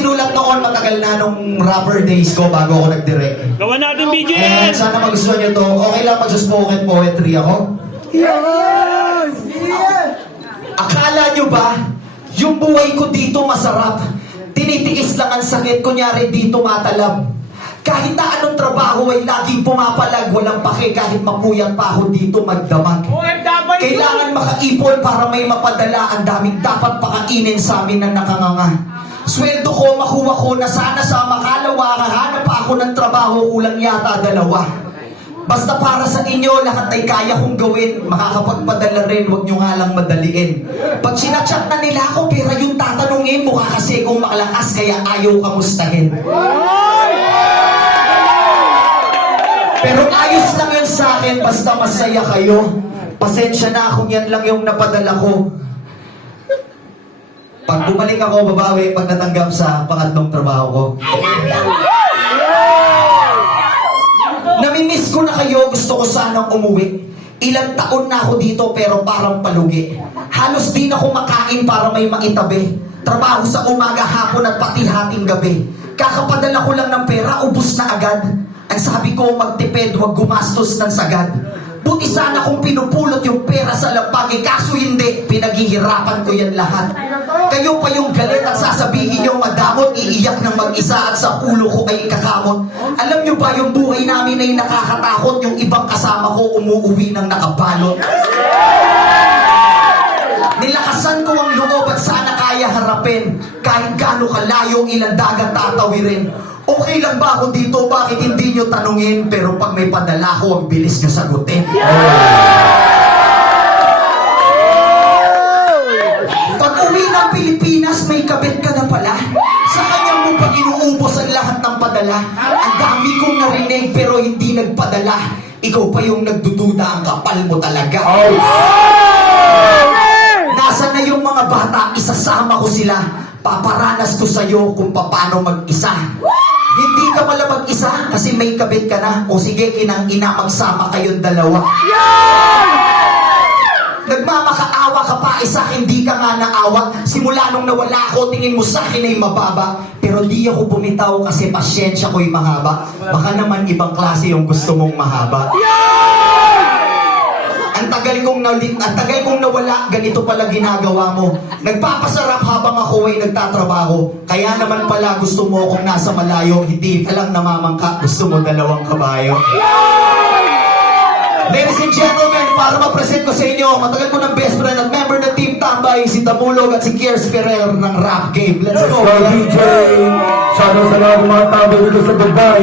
sinulat noon matagal na nung rapper days ko bago ako nag-direct. Gawa natin And BGS! sana magustuhan niyo to. Okay lang mag-spoken poetry ako? Akala niyo ba, yung buhay ko dito masarap? Tinitiis lang ang sakit, kunyari dito matalab. Kahit na anong trabaho ay laging pumapalag, walang pake kahit mapuyat pa ako dito magdamag. Kailangan makaipon para may mapadala ang daming dapat pakainin sa amin ng nakanganga. Sweldo ko, makuha ko na sana sa makalawa, kahanap pa ako ng trabaho, kulang yata dalawa. Basta para sa inyo, lahat ay kaya kong gawin. Makakapagpadala rin, huwag nyo nga lang madaliin. Pag sinachat na nila ako, pera yung tatanungin, mukha kasi kung makalakas, kaya ayaw kamustahin. Pero ayos lang yun sa akin, basta masaya kayo. Pasensya na kung yan lang yung napadala ko. Pag bumalik ako, babawi pag natanggap sa pangatlong trabaho ko. Namimiss ko na kayo, gusto ko sanang umuwi. Ilang taon na ako dito pero parang palugi. Halos di na ako makain para may maitabi. Trabaho sa umaga, hapon at pati hating gabi. Kakapadala ko lang ng pera, ubus na agad. Ang sabi ko, magtipid, huwag gumastos ng sagad. Buti sana kung pinupulot yung pera sa lapag, eh, kaso hindi, pinaghihirapan ko yan lahat. Kayo pa yung galit at sasabihin yung madamot, iiyak ng mag-isa at sa ulo ko ay kakamot. Alam nyo ba yung buhay namin ay nakakatakot, yung ibang kasama ko umuuwi ng nakabalot. Nilakasan ko ang loob at sana kaya harapin kahit gaano kalayo ilang dagat tatawirin. Okay lang ba ako dito? Bakit hindi nyo tanungin? Pero pag may padala ko, ang bilis nyo sagutin. Pag padala. Ang dami kong narinig pero hindi nagpadala. Ikaw pa yung nagdududa, ang kapal mo talaga. Nasa na yung mga bata, isasama ko sila. Paparanas ko sa'yo kung paano mag-isa. Hindi ka pala mag-isa kasi may kabit ka na. O sige, kinang ina, magsama kayong dalawa. Nagmamakaawa ka pa, isa hindi ka nga naawa. Simula nung nawala ako, tingin mo sa akin ay mababa. Pero di ako bumitaw kasi pasyensya ko'y mahaba. Baka naman ibang klase yung gusto mong mahaba. Ang tagal kong nali, ang tagal kong nawala, ganito pala ginagawa mo. Nagpapasarap habang ako ay nagtatrabaho. Kaya naman pala gusto mo kung nasa malayo, hindi ka lang namamangka, gusto mo dalawang kabayo. Ladies and gentlemen, para ma-present ko sa inyo, matagal ko ng best friend at member ng Team Tambay, si Tamulog at si Kiers Ferrer ng Rap Game. Let's Let's go! go, DJ! Shout out sa lahat ng mga tao dito sa Dubai.